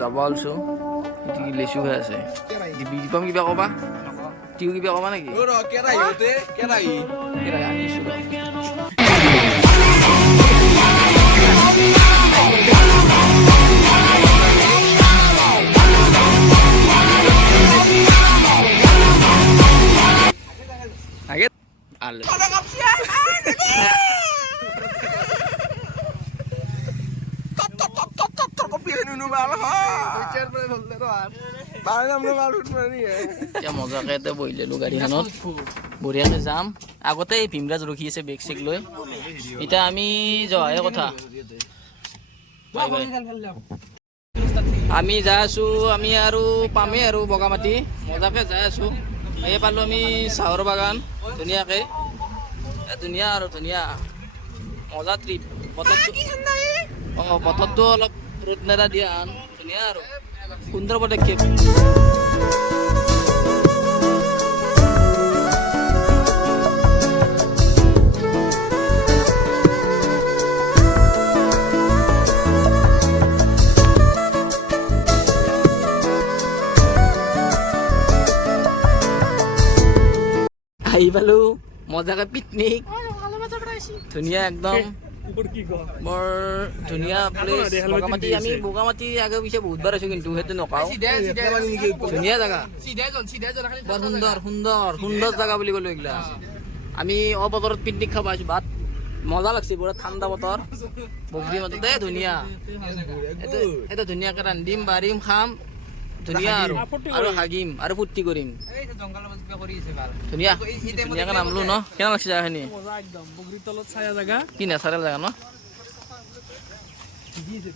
যাব আলছোঁ লেচু হৈ আছে দীপম কিবা ক'বা তিও কিবা ক'বা নেকি আগে আল মজাকে বহি ললো গাড়ীখনত বঢ়িয়াকে যাম আগতে এই ভীমৰাজ ৰখি আছে বেগ চেগ লৈ এতিয়া আমি যোৱাহে কথা আমি যাই আছো আমি আৰু পামেই আৰু বগামাটি মজাকে যাই আছো এই পালো আমি চাহৰ বাগান ধুনীয়াকে ধুনীয়া আৰু ধুনীয়া মজা ট্ৰিপ পথৰটো অলপ ৰ'দ নেদা দিয়া ধুনীয়া আৰু সুন্দৰ পদক্ষেপ আহি পালো মজাকে পিকনিক ধুনীয়া একদম বৰ ধুনীয়া প্লেচ বগামাটি আমি বগামাটি আগে পিছে বহুতবাৰ আছো কিন্তু সেইটো নকওঁ ধুনীয়া জেগা বৰ সুন্দৰ সুন্দৰ সুন্দৰ জেগা বুলি ক'লো এইগিলা আমি বতৰত পিকনিক খাব আহিছো ভাত মজা লাগছে পুৰা ঠাণ্ডা বতৰ বগৰী মাততে ধুনীয়া এইটো ধুনীয়াকে ৰান্ধিম বাঢ়িম খাম ধুনীয়া আৰু হাগিম আৰু ফূৰ্তি কৰিম ধুনীয়া ধুনীয়াকে নামলো ন কেনে লাগছে জেগাখিনি কি নেচাৰেল জেগা ন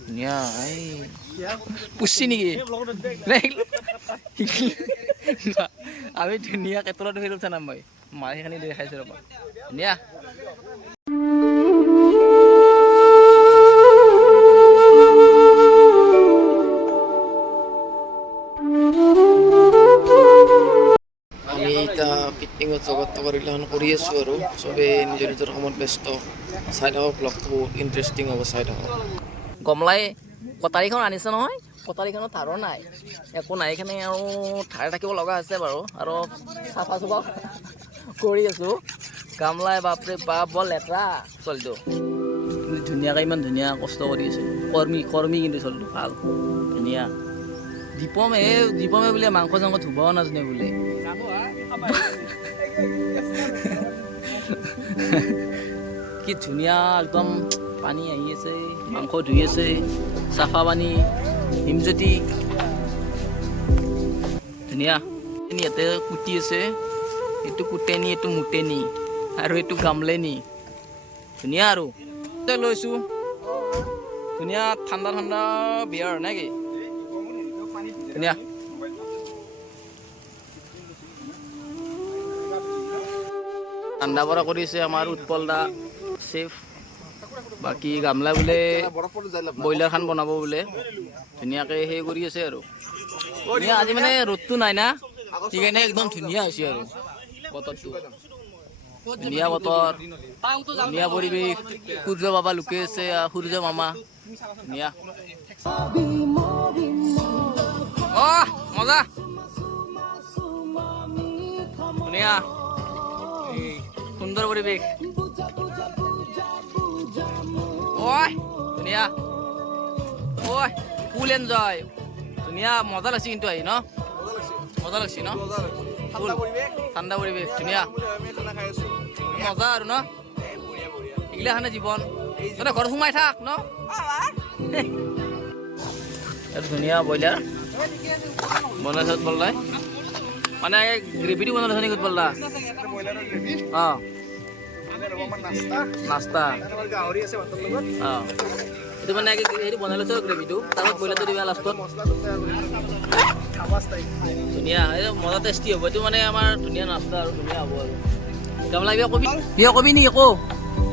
ধুনীয়া পুচছি নেকি আমি ধুনীয়া কেতলত ধৰি লৈছা না মই মাৰিখিনি দেখাইছো ৰবা ধুনীয়া পিকনিকত জগত কৰিলাখন কৰি আছোঁ আৰু চবেই নিজৰ নিজৰ কামত ব্যস্ত চাই থাকক ব্লগটো বহুত ইণ্টাৰেষ্টিং হ'ব চাই থাকক গমলাই কটাৰীখন আনিছে নহয় কটাৰীখনত ধাৰো নাই একো নাই এইখিনি আৰু ঠাই থাকিব লগা হৈছে বাৰু আৰু চাফা চুফা কৰি আছোঁ গামলাই বাপৰে বাপ বৰ লেতেৰা চলিটো ধুনীয়াকৈ ইমান ধুনীয়া কষ্ট কৰি আছে কৰ্মী কিন্তু চলিটো ভাল ধুনীয়া দীপমে বোলে মাংস চাংস ধুবাও নাজানে বোলে কি ধুনীয়া একদম পানী আহি আছে মাংস ধুই আছে চাফা পানী হিমজ্যোতি ধুনীয়া ইয়াতে কুটি আছে এইটো কুটেনি এইটো মুটেনি আৰু এইটো গামলেনি ধুনীয়া আৰু লৈছোঁ ধুনীয়া ঠাণ্ডা ঠাণ্ডা বিয়াৰ নে কি ধুনীয়া ঠাণ্ডা বৰা কৰিছে আমাৰ উৎপল দা চেফ বাকী গামলা বোলে ব্ৰইলাৰ খান বনাব বোলে ধুনীয়াকৈ সেই কৰি আছে আৰু ধুনীয়া আজি মানে ৰ'দটো নাই না সেইকাৰণে একদম ধুনীয়া হৈছে আৰু বতৰটো ধুনীয়া বতৰ ধুনীয়া পৰিৱেশ সূৰ্য বাবা লুকি আছে সূৰ্য মামা ধুনীয়া মজা ধুনীয়া সুন্দৰ পৰিৱেশ ঐ ধুনীয়া ঐ ফুল এনজয় ধুনীয়া মজা লাগছে কিন্তু আহি ন মজা লাগছে ন ঠাণ্ডা পৰিৱেশ ধুনীয়া মজা আৰু ন এইগিলাখানে জীৱন তহঁতে ঘৰত সোমাই থাক ন ধুনীয়া ব্ৰইলাৰ বনাইছে বললাই মানে গ্ৰেভিটো বনাইছে নেকি বললা অঁ নাস্তা অঁ এইটো মানে হেৰি বনাই লৈছে গ্ৰেভিটো তাৰপৰা ব্ৰইলাৰটো দিবা লাষ্টত ধুনীয়া এইটো মজা টেষ্টি হ'ব এইটো মানে আমাৰ ধুনীয়া নাস্তা আৰু ধুনীয়া হ'ব আৰু কেমন লাগিব কবি কবি নেকি আকৌ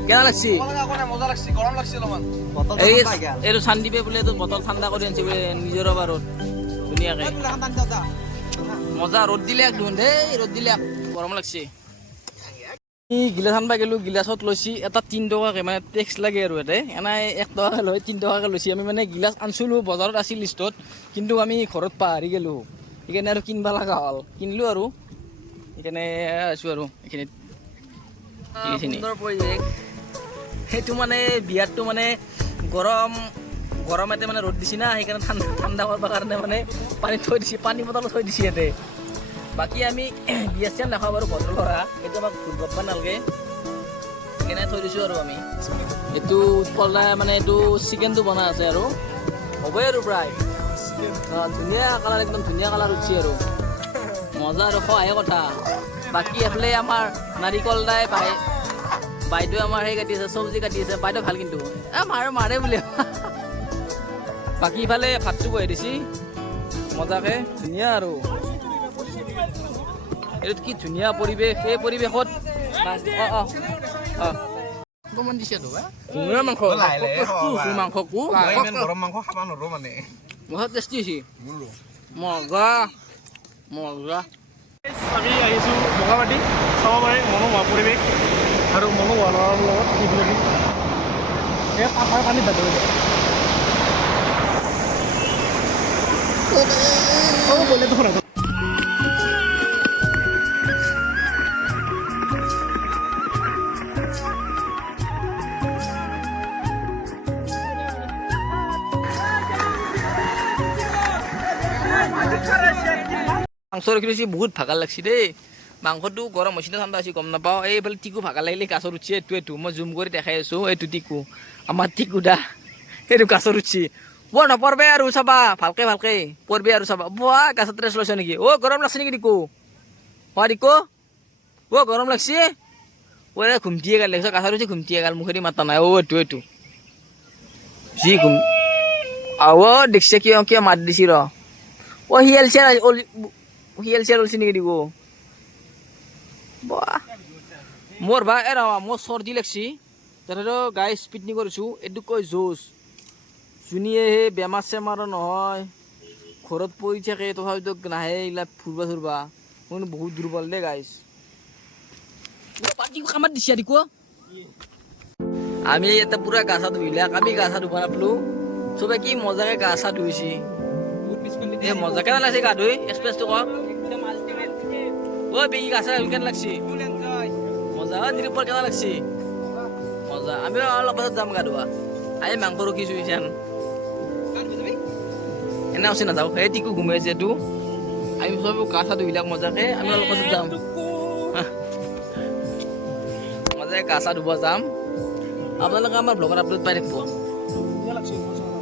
কেনা লাগছি এইটো চান্দিপে বোলে এইটো বটল ঠাণ্ডা কৰি আনিছে বোলে নিজৰ বাৰত ধুনীয়াকে মজা ৰ'দ দিলে একদম দেই ৰ'দ দিলে গৰম লাগছে গিলাচ আনবা গেলোঁ গিলাচত লৈছি এটা 3 টকাকৈ মানে টেক্স লাগে আৰু ইয়াতে এনাই 1 টকাকৈ লয় 3 টকাকৈ লৈছি আমি মানে গিলাচ আনিছিলোঁ বজাৰত আছিল লিষ্টত কিন্তু আমি ঘৰত পাহৰি গ'লোঁ সেইকাৰণে আৰু কিনবা লগা হ'ল কিনিলোঁ আৰু সেইকাৰণে আছোঁ আৰু এইখিনিত সুন্দৰ পৰিৱেশ সেইটো মানে বিয়াতটো মানে গৰম ইয়াতে মানে ৰ'দ দিছি না সেইকাৰণে ঠাণ্ডা কৰিবৰ কাৰণে মানে পানী থৈ দিছে পানী বটল থৈ দিছে ইয়াতে বাকী আমি বিয়া চিয়া নাখাওঁ বাৰু ঘৰৰ ল'ৰা এইটো আমাক ভুল পাব নালাগে সেইকাৰণে থৈ দিছোঁ আৰু আমি এইটো পলাই মানে এইটো চিকেনটো বনাই আছে আৰু হ'বই আৰু প্ৰায় ধুনীয়া কালাৰ একদম ধুনীয়া কালাৰ উঠছি আৰু মজা আৰু খোৱাহে কথা বাকী এফালে আমাৰ নাৰিকল দাই বাইদেউ আমাৰ সেই কাটি আছে চব্জি কাটি আছে বাইদেউ ভাল কিন্তু মাৰে বোলে বাকী ইফালে ভাতটো বহাই দিছি মজাকে ধুনীয়া আৰু এইটো কি ধুনীয়া পৰিৱেশ এই পৰিৱেশত অকণমান দিছে ধুনীয়া মাংস মাংসকো গৰম মাংস খাব নোৱাৰোঁ মানে বহুত টেষ্টি হৈছে মজা মজা আমি আহিছোঁ বগামাটি চাব পাৰে মনোমোহা পৰিৱেশ আৰু মনোমোহা ল'ৰাৰ লগত কি বুলি এই পাথাৰ পানীত বান্ধি বলে দেখোন মাংস ৰখি ৰখি বহুত ভাগৰ লাগছি দেই মাংসটো গৰম হৈছে নে ঠাণ্ডা হৈছে গম নাপাওঁ এইফালে টিকু ভাগৰ লাগিলে গাছত উঠছি এইটো মই জুম কৰি দেখাই আছোঁ এইটো টিকু আমাৰ টিকু দা সেইটো গাছত উঠছি বৰ নপৰবে আৰু চাবা ভালকে পৰবে আৰু চাবা বোৱা গাছত ৰেষ্ট লৈছে নেকি গৰম লাগছে নেকি টিকু টিকু গৰম লাগছি ঘুমটিয়ে গাল লাগিছে গাছত উঠি ঘুমটিয়ে গাল মুখেদি মাতা নাই এইটো যি দেখিছে কিয় মাত দিছি ৰ শিয়াল চিয়াল ওলছি নেকি দিব মোৰ মোৰ চৰ্দি লাগছি তাতে গাইজ পিকনিক কৰিছোঁ এইটো কয় জোচ যোনিয়ে সেই বেমাৰ চেমাৰো নহয় ঘৰত পৰি থাকে তথাপিতো নাহে এইবিলাক ফুৰবা মই বহুত দুৰ্বল দেই গাইজ কামাত দিছে দেখো আমি ইয়াতে পুৰা গা চা ধুইলাক আমি গা চা ধুব নাপালোঁ চবে কি মজাকে গা চা ধুইছি মজাকে নালাগছে গা ধুই এক্সপ্ৰেছটো কওক বেগি গা চা ধুই কেনে লাগছি মজা নিৰুপৰ কেনে লাগছি মজা আমি অলপ পাছত যাম গা ধুৱা আহি মাংস ৰখিছোঁ ইছান এনে আছে নাযাওঁ সেই টিকু ঘুমাই আছে এইটো আমি চব গা চা ধুইলাক মজাকে আমি অলপ পাছত যাম মজাকে গা চা ধুব যাম আপোনালোকে আমাৰ ব্লগত আপলোড পাই থাকিব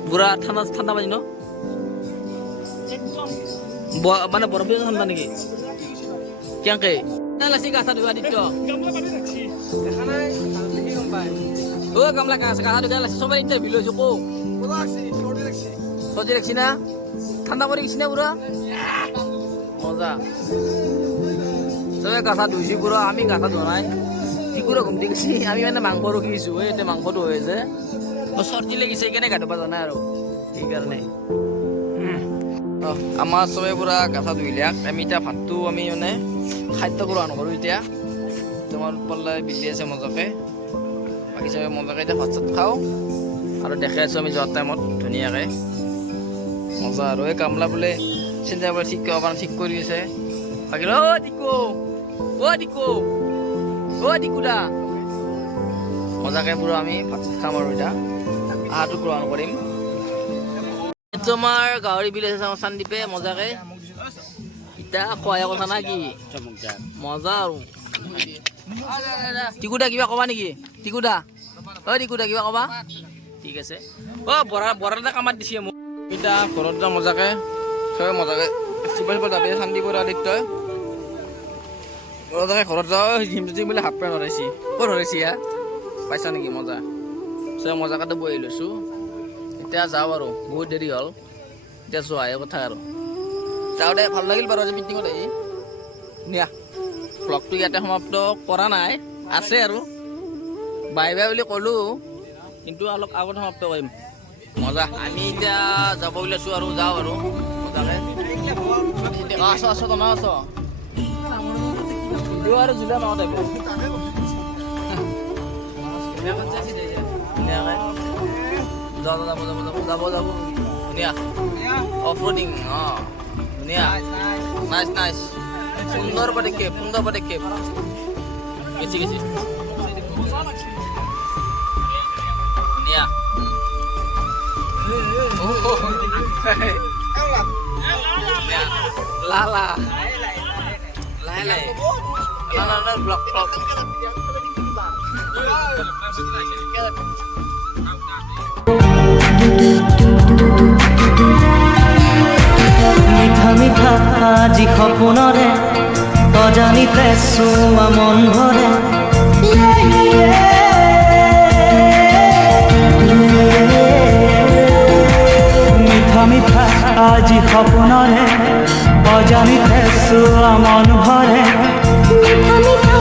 পুৰা ঠাণ্ডা পানী ন মানে বৰফ দিয়া ঠাণ্ডা নেকি কেনেকে লাগছি গা চা ধুৱা দিত্য গামলা গা চা ধুৱা লাগছি চবেই ইণ্টাৰভিউ লৈছোঁ কো চৰ্দি লাগছি না ঠাণ্ডা কৰি গেছি না পুৰা মজা চবে গা চা ধুইছি পুৰা আমি গা চা ধোৱা নাই টিকুৰা ঘুমটি গেছি আমি মানে মাংস ৰখিছোঁ এতিয়া মাংসটো হৈ আছে চৰ্দি লাগিছে সেইকাৰণে গা ধুব যোৱা নাই আৰু সেইকাৰণে আমাৰ চবে পুৰা গা চা ধুইলাক আমি এতিয়া ভাতটো আমি মানে খাদ্য গ্ৰহণ কৰোঁ এতিয়া তোমাৰ পল্লাই বিলি আছে মজাকে বাকী চবে মজাকে এতিয়া ভাত চাত খাওঁ আৰু দেখাই আছোঁ আমি যোৱাৰ টাইমত ধুনীয়াকৈ মজা আৰু এই গামলা বোলে চিন্তা কৰি ঠিক কৰি আছে বাকী টিকু দা মজাকে পুৰা আমি ভাত চাত খাম আৰু এতিয়া আহাৰটো গ্ৰহণ কৰিম তোমাৰ গাহৰি বিল আছে চান্দীপে মজাকে এতিয়া খোৱাই কথা না কি মজা আৰু টিকুদা কিবা কবা নেকি টিকুদা কিবা কবা ঠিক আছে বৰা কামাত দিছে মোক এতিয়া ঘৰত যাওঁ মজাকে চবে মজাকে যাবি চান্দিপুৰ আদিত্যই মজাকে ঘৰত যাওঁ হিমজি বোলে হাফ পেণ্ট হৰাইছি ক'ত হৰাইছি পাইছা নেকি মজা চবে মজাকে বহি লৈছোঁ এতিয়া যাওঁ আৰু বহুত দেৰি হ'ল এতিয়া যোৱাহে কথা আৰু যাওঁতে ভাল লাগিল বাৰু আজি মিটিঙত আহি ধুনীয়া ব্লগটো ইয়াতে সমাপ্ত কৰা নাই আছে আৰু বাই বুলি ক'লোঁ কিন্তু অলপ আগত সমাপ্ত কৰিম মজা আমি এতিয়া যাব ওলাইছোঁ আৰু যাওঁ আৰু মজাকে আছোঁ তোমাৰ আছ ভিডিঅ' আৰু জুলাই মাহত আহিব ধুনীয়াকৈ যাব ধুনীয়া অফ ৰোডিং অঁ ধুনীয়া নাইচ নাইচ সুন্দৰ পদক্ষেপ গেছি ধুনীয়া লালা ব্লক মিঠা মিঠা আজি সপোনৰে অজানিতে চুৱা মন ভৰে মিঠা মিঠা আজি সপোনৰে অজানিতে চুৱা মন ভৰে মিঠা মিঠা